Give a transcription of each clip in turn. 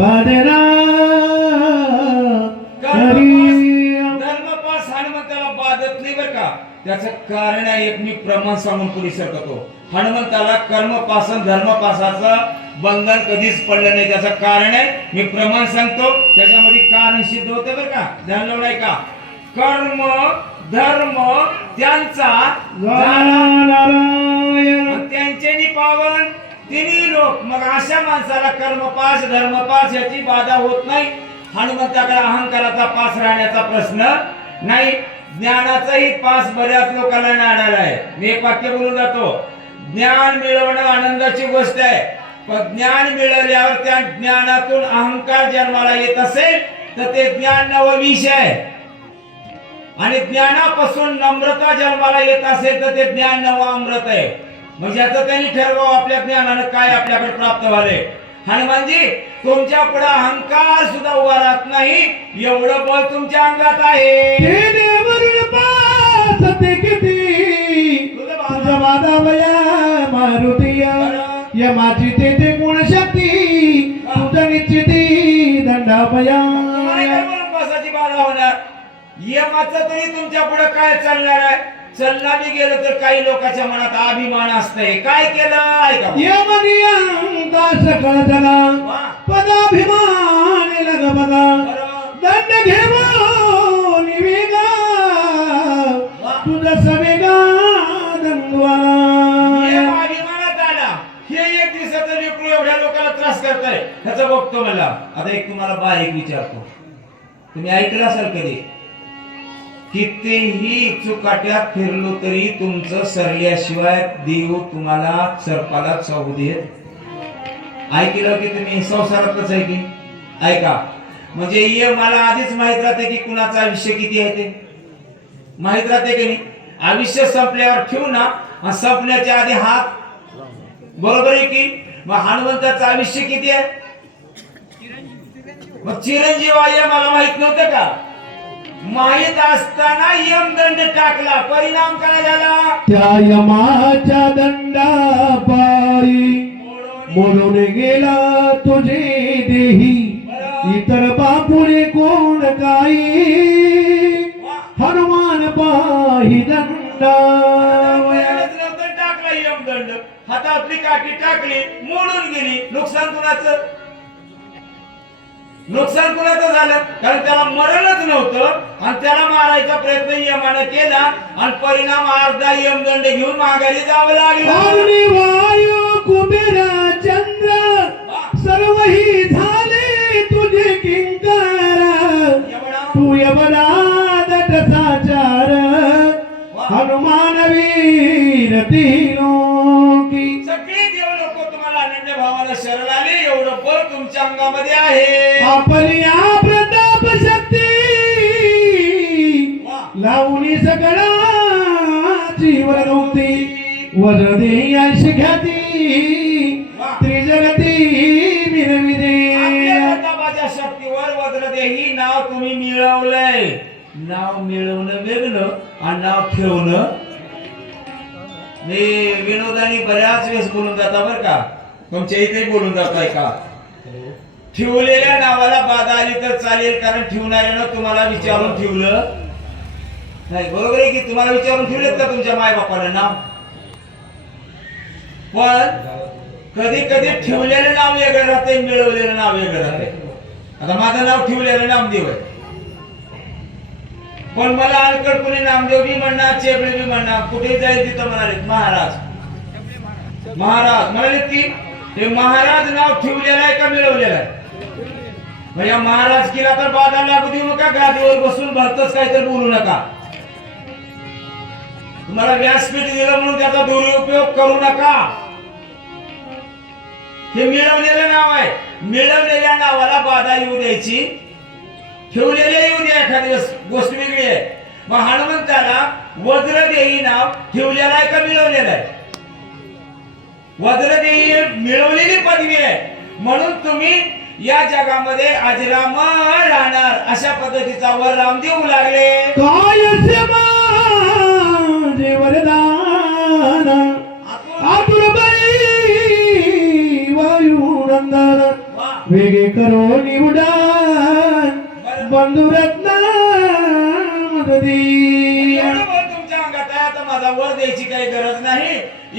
बादरा हरी धर्मपास हनुमंताला बाधत नाही बरं का? त्याचं कारण आहे एक मी प्रमाण सांगून पुढे सरकतो. हनुमंताला कर्मपासन धर्मपासाचं बंधन कधीच पडलं नाही. त्याचं कारण आहे मी प्रमाण सांगतो. त्याच्यामध्ये कारण सिद्ध होतं बरं का? ध्यान लावून का? कर्म धर्म त्यांचा अशा माणसाला कर्मपास धर्मपास याची बाधा होत नाही. हनुमंताकडे अहंकाराचा पास राहण्याचा प्रश्न नाही. ज्ञानाचाही पास बऱ्याच लोकांना आढळला आहे. मी एक वाक्य बोलून जातो. ज्ञान मिळवणं आनंदाची गोष्ट आहे. पण ज्ञान मिळवल्यावर त्या ज्ञानातून अहंकार जन्माला येत असेल तर ते ज्ञान नवविष आहे. आणि ज्ञानापासून नम्रता जन्माला येत असेल तर ते ज्ञान नव अमृत आहे. मग याचं त्यांनी ठरवावं आपल्या ज्ञानानं काय आपल्याकडे प्राप्त व्हाले हनुमानजी तुमच्यापुढे अहंकार सुद्धा उभा राहत नाही एवढं बळ तुमच्या अंगात आहे. मारुतिया. या माझी ते ते गुण शक्ती तुझा निश्चिती दंडापया बसाची बाधा होणार? यमाचं तरी तुमच्यापुढे काय चालणार आहे? चालला बी गेलं तर काही लोकांच्या मनात अभिमान असतंय. काय केलं? ऐका यमनियंता सकळ वा. पदाभिमान लग बघा. दंड घेवो निवेगा तुझा सवेगा अभिमानात आला. हे एक दिवसाचं लेकरू एवढ्या लोकांना त्रास करताय. ह्याचं बघतो मला. आता एक तुम्हाला बारीक विचारतो. तुम्ही ऐकलं असाल कधी? कितीही चुकाट्यात फिरलो तरी तुमचं सरल्याशिवाय देव तुम्हाला सरपाला चावू देत ऐकलं की तुम्ही? संसारातच आहे की? ऐका. म्हणजे ये मला आधीच माहीत राहते की कुणाचं आयुष्य किती आहे ते. माहीत राहते की नाही? आयुष्य संपल्यावर ठेवू ना संपण्याच्या आधी हात. बरोबर आहे की? मग हनुमंताचं आयुष्य किती आहे? मग चिरंजीव आहे मला माहीत नव्हतं का? माहीत असताना यमदंड टाकला. परिणाम काय झाला? त्या यमाच्या दंडा पायी मोडून गेला तुझे देही. इतर बापुरे कोण काही? हनुमान पाही दंडा. टाकला यमदंड. हातातली काठी टाकली मोडून गेली. नुकसान कुणाचं? नुकसान कुणाचं झालं? कारण त्याला मरणच नव्हतं आणि त्याला मारायचा प्रयत्न यमानं केला आणि परिणाम अर्धा यमदंड घेऊन माघारी जावं लागलं. वायू कुबेरा चंद्र सर्वही झाले तुझे किंकर. तू यमला दट साचार हनुमान वीर तीनोकी सगळे देव लोक तुम्हाला अनन्य भावाला शरण आले. एवढं बळ तुमच्या अंगामध्ये आहे. आपली या प्रताप शक्ती. लावणी सगळाची वरवती वरदे यश ख्याती त्रिजगती मिरविदे आपल्या प्रतापाच्या शक्तीवर वज्रदे ही नाव तुम्ही मिळवलंय. नाव मिळवणं वेगळं आणि नाव ठेवणं मी विनोदानी बऱ्याच वेळेस बोलून जाता बरं का. तुमच्या इथे बोलून जाताय का? ठेवलेल्या नावाला बाधा आली तर चालेल कारण ठेवणाऱ्यानं तुम्हाला विचारून ठेवलं नाही. बरोबर आहे की तुम्हाला विचारून ठेवलेत का तुमच्या माय बापाला नाव पण कधी कधी ठेवलेलं नाव वेगळं राहते मिळवलेलं नाव वेगळं राहते आता माझं नाव ठेवलेलं नामदेव आहे. पण मला अलकडपणे नामदेव बी म्हणणार चेबळे बी म्हणणार कुठे जाईल तिथं म्हणाले महाराज. महाराज. म्हणाले की हे महाराज नाव ठेवलेलं आहे का मिळवलेलं आहे? मग महाराज केला तर बाधा लागू देऊ नका गादीवर बसून भरतच काय तर बोलू नका. तुम्हाला व्यासपीठ दिलं म्हणून त्याचा दुरुपयोग करू नका. हे मिळवलेलं नाव आहे. मिळवलेल्या नावाला बाधा येऊ द्यायची. ठेवलेले येऊ द्या एखादी गोष्ट वेगळी आहे. मग हनुमंताला वज्रदेही नाव ठेवलेलं आहे का मिळवलेलं आहे? वज्रदेही देई मिळवलेली पदवी आहे. म्हणून तुम्ही या जगामध्ये अजरामर राहणार. अशा पद्धतीचा वर राम देऊ लागले. काय माझे वरदान नंदन वा. वेगे करो निवडान. बंधुरत्न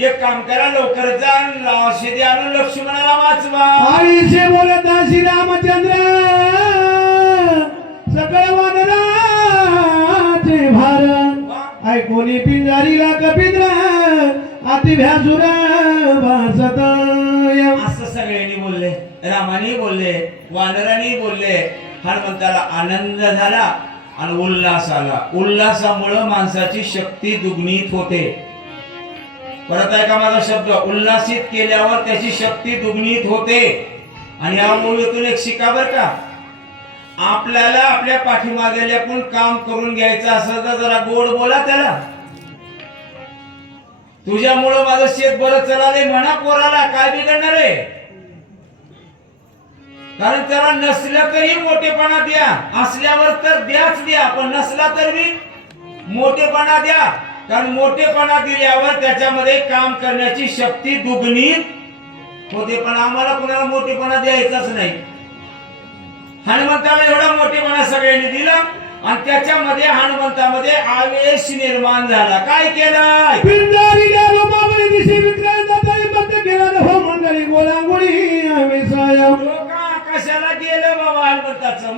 एक काम करा लवकर जा शेती आणून लक्ष्मणाला वाचवा. बोलत श्री रामचंद्र सकळ वानराचे भार. ऐकोनी पिंजारीला कपिंद्र अति भ्यासुर भासत असं सगळ्यांनी बोलले रामानी बोलले वानरांनी बोलले. हनुमंताला आनंद झाला आणि उल्हास आला उल्हासामुळं माणसाची शक्ती दुग्नीत होते. परत आहे का माझा शब्द उल्हासित केल्यावर त्याची शक्ती दुग्नीत होते. आणि या मूळतून एक शिका बर का. आपल्याला आपल्या पाठीमागे पण काम करून घ्यायचं असं तर जरा गोड बोला त्याला. तुझ्यामुळं माझं शेत बरं चलाले म्हणा पोराला काय बिघडणार आहे? कारण त्याला नसलं तरी मोठेपणा द्या. असल्यावर तर द्याच द्या पण नसला तर मी मोठेपणा द्या. कारण मोठेपणा दिल्यावर त्याच्यामध्ये काम करण्याची शक्ती दुग्नीत होते. पण आम्हाला कुणाला मोठेपणा द्यायचाच नाही. हनुमंताला एवढा मोठेपणा सगळ्यांनी दिला आणि त्याच्यामध्ये हनुमंतामध्ये आवेश निर्माण झाला. काय केलं केला हो कशाला गेलं बाबा हनुमंताचं.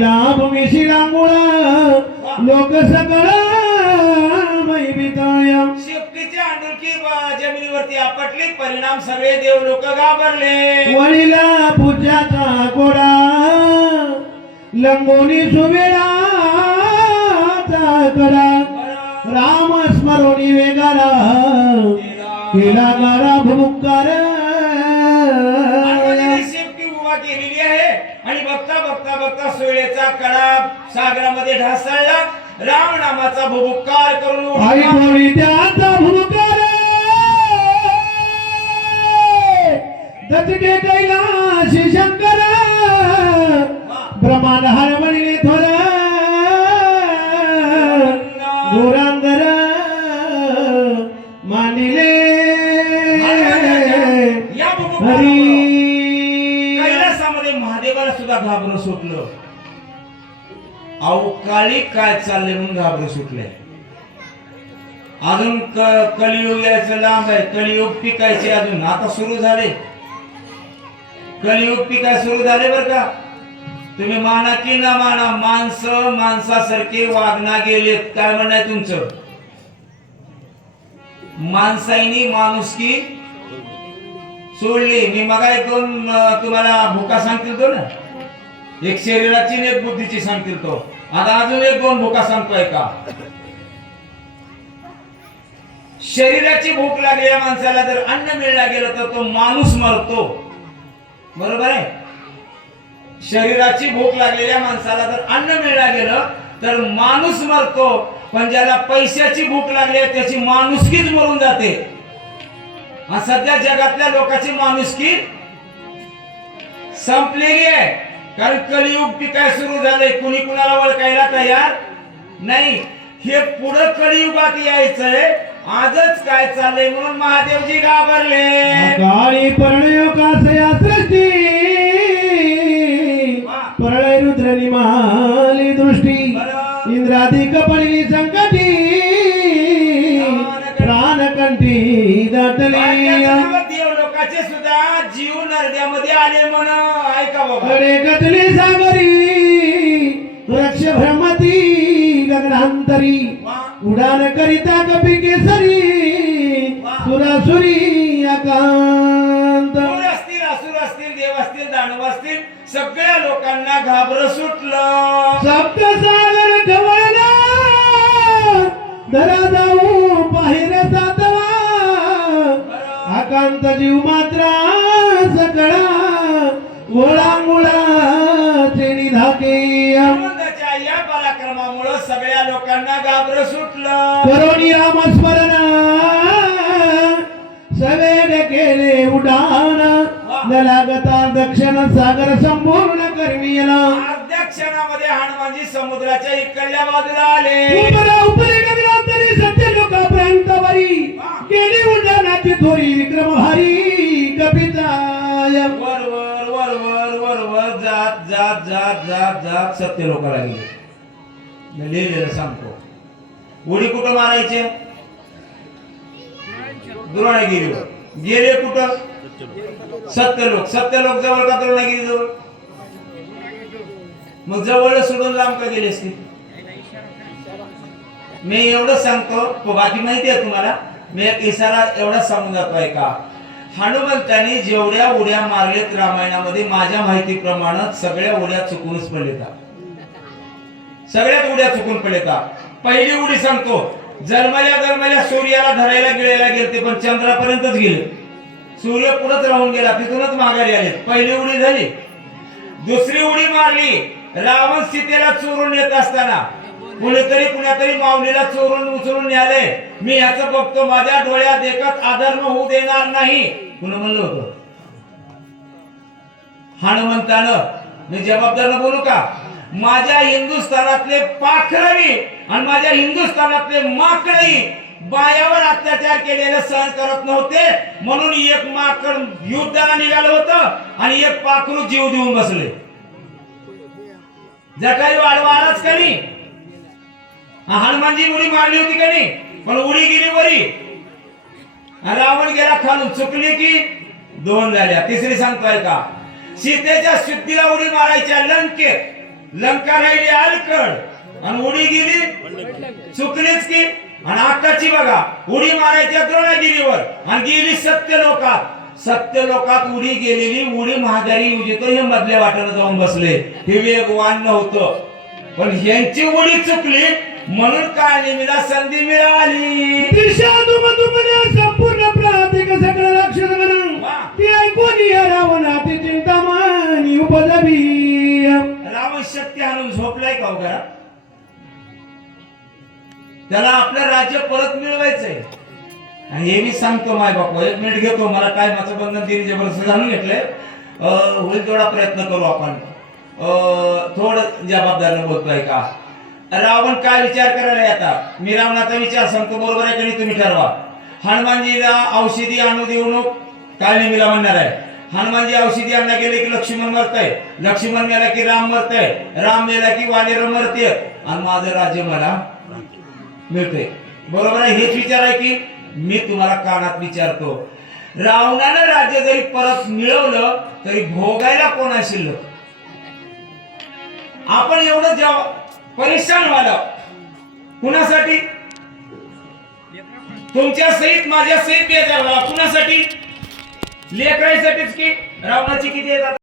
त्राटीला भूमीशी लांगुळा लोक सकळ मैबिताय शेपटीची अंडुलकी जमिनीवरती आपटली परिणाम सगळे देव लोक घाबरले. वडीला पूजाचा गोडा लंगोनी सुवेळाचा कडा. राम वेगाला केला गारा बघता बघता बघता कडा सागरामध्ये ढासळला. राम नामाचा भुभुक्कार करून आई उठला. बोली त्याचा भुमुकार दचके कैलाशी शंकर! काळी काय चाललंय म्हणून घाबरं सुटले. अजून कलियुग यायचं लांब आहे. कलियुग पिकायचे अजून. आता सुरू झाले. कलियुग पिकाय सुरू झाले बर का? तुम्ही माना की ना माना माणसं माणसासारखे वागना गेलेत. काय म्हणणं तुमचं? माणसाईनी माणुसकी सोडली. मी मग एक दोन तुम्हाला भुका सांगतील तो ना? एक शरीराची एक बुद्धीची सांगतील तो. आता अजून एक दोन भुका सांगतोय का? शरीराची भूक लागलेल्या माणसाला जर अन्न मिळला गेलं तर तो माणूस मरतो. बरोबर आहे? शरीराची भूक लागलेल्या माणसाला जर अन्न मिळला गेलं तर माणूस मरतो. पण ज्याला पैशाची भूक लागली आहे त्याची माणुसकीच मरून जाते. सध्या जगातल्या लोकांची माणुसकी संपलेली आहे. कारण कलियुग पी काय सुरू झालंय? कुणी कुणाला ओळखायला तयार? नाही. हे पुढं कलियुगात यायचंय. आजच काय चाललंय म्हणून महादेवजी घाबरले. काळी परळयो कासया सृष्टी परळय रुद्र निमाली दृष्टी. इंद्रादी कपळी संकटी. प्राणकंठी दाटली. लोकांचे सुद्धा जीव नरड्यामध्ये आले म्हण. ऐका बाबा. कडे गटली सागरी वृक्ष भ्रमती गगनांतरी. उडान करिता कपी केसरी सुरासुरी मूळ असतील? असुर असतील देव असतील दानव असतील सगळ्या लोकांना घाबर सुटलं. सप्त सागर ढवळला धरा जाऊ आकांत जीव मात्र सकळा मुळा चेणी धाके. या पराक्रमामुळं सगळ्या लोकांना घाबर सुटलं. करोनी रामस्मरण सवेग केले उडाण दलागता दक्षिण सागर संपूर्ण करविला अर्ध्या क्षणामध्ये हनुमानजी समुद्राच्या इकडल्या बाजूला आले. उपरा उपरे गगनांतरी सत्य जगाची थोरी विक्रमहारी कपिताय वर वर वर वर वर वर जात जात जात जात जात सत्य लोक लागले लिहिलेलं सांगतो. उडी कुठं मारायचे? द्रोणागिरीवर गेले कुठं? सत्य लोक. सत्य लोक जवळ का द्रोणागिरी जवळ? मग जवळ सोडून लांब का गेले असते मी एवढं सांगतो बाकी माहिती आहे तुम्हाला. मी एक इशारा एवढा सांगून जातोय का? हनुमंतांनी जेवढ्या उड्या मारलेत रामायणामध्ये माझ्या माहितीप्रमाणे सगळ्या उड्या चुकूनच पडलेतात सगळ्यात उड्या चुकून पडलेतात पहिली उडी सांगतो जन्मल्या जन्मल्या सूर्याला धरायला गिळायला गेले ते पण चंद्रापर्यंतच गेले. सूर्य पुढेच राहून गेला तिथूनच माघारी आले. पहिली उडी झाली. दुसरी उडी मारली. रावण सीतेला चोरून येत असताना कुणीतरी कुणातरी माऊलीला चोरून उचलून न्याले मी याच बघतो माझ्या डोळ्यात एकच आधर्म होऊ देणार नाही. कुण म्हणलं होतं? हनुमंतानं. मी जबाबदार बोलू का? माझ्या हिंदुस्थानातले पाखरवी आणि माझ्या हिंदुस्थानातले माकडही बायावर अत्याचार केलेले सहन करत नव्हते. म्हणून एक माकड युद्धाला निघालं होतं आणि एक पाखरू जीव देऊन बसले. जटाई वाढवारच करी हनुमानजी उडी मारली होती का नाही? पण उडी गेली वरी. रावण गेला खालून चुकली की दोन झाल्या. तिसरी सांगतोय का? सीतेच्या सुट्टीला उडी मारायच्या लंकेत. लंका राहिली अलकड आणि उडी गेली चुकलीच की. आणि आताची बघा उडी मारायच्या द्रोणागिरीवर. आणि गेली सत्य लोकात सत्य लोकात उडी गेलेली उडी महागारी येतो हे मधल्या वाटेला जाऊन बसले. हे वेगवान नव्हतं. पण ह्यांची उडी चुकली म्हणून काळनिमीला संधी मिळाली. दिशा संपूर्ण प्रातिक सकळ राक्षस म्हणून वा. ती ऐकून या रावणाची चिंतामणी उपजवी. रावण शक्ती आणून झोपलाय का हो घरात? त्याला आपलं राज्य परत मिळवायचंय. आणि हे मी सांगतो माय बापू एक मिनिट घेतो मला काय माझं बंधन तिने जबरदस्त जाणून घेतलंय. होईल तेवढा प्रयत्न करू आपण. अं, थोडं जबाबदारीनं बोलतोय का? रावण काय विचार करायला आता मी रावणाचा विचार सांगतो बरोबर आहे की नाही तुम्ही ठरवा. हनुमानजीला औषधी आणू देऊ नको काय नाही मीला म्हणणार आहे. हनुमानजी औषधी आणला गेले की लक्ष्मण मरतय. लक्ष्मण मेला की राम मरतय. राम मेला की वानेर मरते आणि माझं राज्य मला मिळते बरोबर आहे? हेच विचार आहे की मी तुम्हाला कानात विचारतो. रावणानं राज्य जरी परत मिळवलं तरी भोगायला कोण शिल्लक? आपण एवढं जेव्हा परेशान व्हायला. कुणासाठी? तुमच्या सहित माझ्या सहित बेजार व्हावा कुणासाठी? लेकराईसाठीच की? रावणाची किती येतात